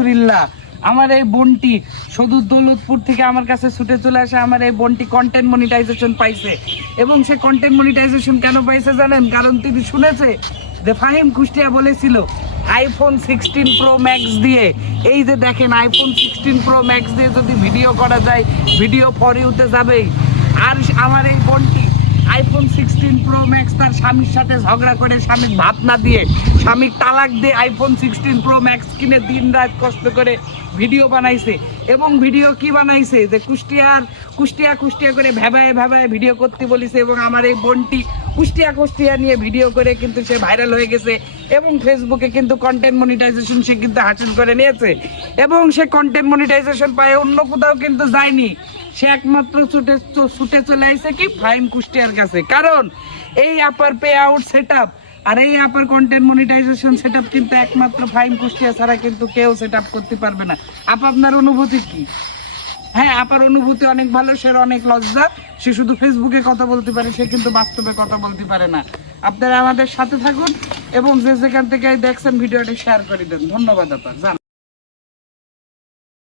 আলহামদুলিল্লাহ আমার এই বোনটি সদর দৌলতপুর থেকে আমার কাছে ছুটে চলে আসে। আমার এই বোনটি কন্টেন্ট মনিটাইজেশন পাইছে এবং সে কন্টেন্ট মনিটাইজেশন কেন পাইছে জানেন? কারণ তিনি শুনেছে যে ফাহিম কুষ্টিয়া বলেছিল আইফোন 16 প্রো ম্যাক্স দিয়ে, এই যে দেখেন আইফোন 16 প্রো ম্যাক্স দিয়ে যদি ভিডিও করা যায়, ভিডিও ফর ইউতে যাবেই। আর আমার এই বোনটি আইফোন 16 প্রো ম্যাক্স তার স্বামীর সাথে ঝগড়া করে, স্বামীর ভাত না দিয়ে, স্বামীর তালাক দিয়ে আইফোন 16 প্রো ম্যাক্স কিনে দিন রাত কষ্ট করে ভিডিও বানাইছে। এবং ভিডিও কি বানাইছে যে কুষ্টিয়া করে ভেবায় ভিডিও করতে বলিছে। এবং আমার এই বোনটি কুষ্টিয়া নিয়ে ভিডিও করে কিন্তু সে ভাইরাল হয়ে গেছে এবং ফেসবুকে কিন্তু কন্টেন্ট মনিটাইজেশন সে কিন্তু হাসিল করে নিয়েছে। এবং সে কন্টেন্ট মনিটাইজেশন পায় অন্য কোথাও কিন্তু যায়নি, সে একমাত্র ছুটে চলে আসছে কি ফাহিম কুষ্টিয়ার কাছে। কারণ এই আপার পে আউট সেট আপ আর এই আপার কন্টেন্ট মনিটাইজেশন সেট আপ কিন্তু একমাত্র ফাহিম কুষ্টিয়া ছাড়া কিন্তু কেউ সেট আপ করতে পারবে না। আপনার অনুভূতি কি? হ্যাঁ, আপার অনুভূতি অনেক ভালো, সে অনেক লজ্জা, সে শুধু ফেসবুকে কথা বলতে পারে, সে কিন্তু বাস্তবে কথা বলতে পারে না। আপনারা আমাদের সাথে থাকুন এবং যে যেখান থেকে দেখছেন ভিডিওটি শেয়ার করে দেন। ধন্যবাদ আপা।